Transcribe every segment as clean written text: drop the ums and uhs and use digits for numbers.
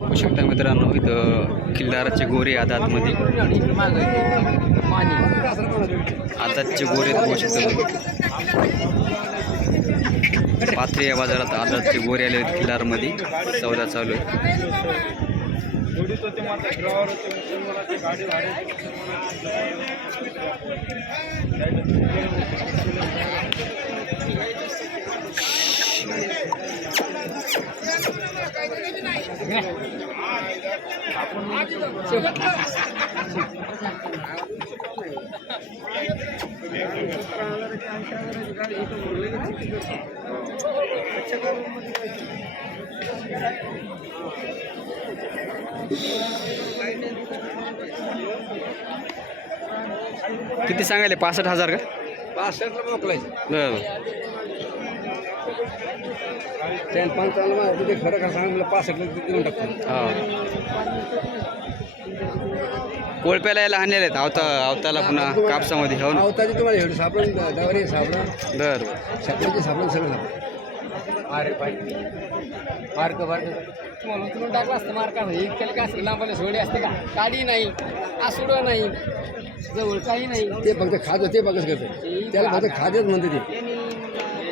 बघू शकता मित्रांनो इथं किल्लाराचे गोरे आदातमध्ये आदातचे गोरे बघू शकता तुम्ही. पाथरी या बाजारात आदातचे गोरे आले आहेत किल्लारमध्ये सौदा चालू आहे. किती सांगायले 65,000 का? 65ला मोकलायचं बरं त्याने 55 तिथे खरं का सांग मला 65ला देऊन टाकतो. हां कोळप्याला यायला आणलेले आहेत आवताला पुन्हा कापसामध्ये हो ना. आवताची तुम्हाला एवढं सापडून दवारी सापडा बरं सापडायचे सापडून सगळं सापडा. अरे बाई मार्क तुम्हाला टाकला असतं मार्का इतक्याला काय असतं लांबाला सोडी असते का? काडी नाही आसुडं नाही जवळ काही नाही. ते फक्त खाज ते बघच करते त्याला फक्त खाजच म्हणते ते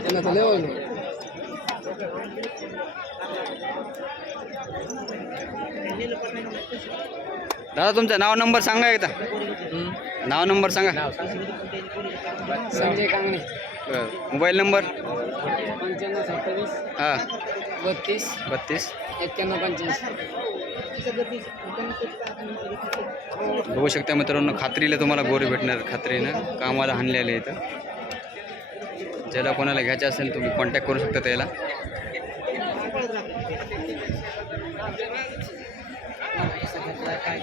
त्यांना तर लय दादा तुमचं नाव नंबर सांगा एकदा. नाव नंबर सांगा. संजय कांगणे बरं मोबाईल नंबर 9527 हां 32 32 9185. बघू शकता मित्रांनो खात्रीला तुम्हाला गोरे भेटणार. खात्रीनं कामाला आणलेले इथं. ज्याला कोणाला घ्यायचं असेल तुम्ही कॉन्टॅक्ट करू शकता त्याला. काय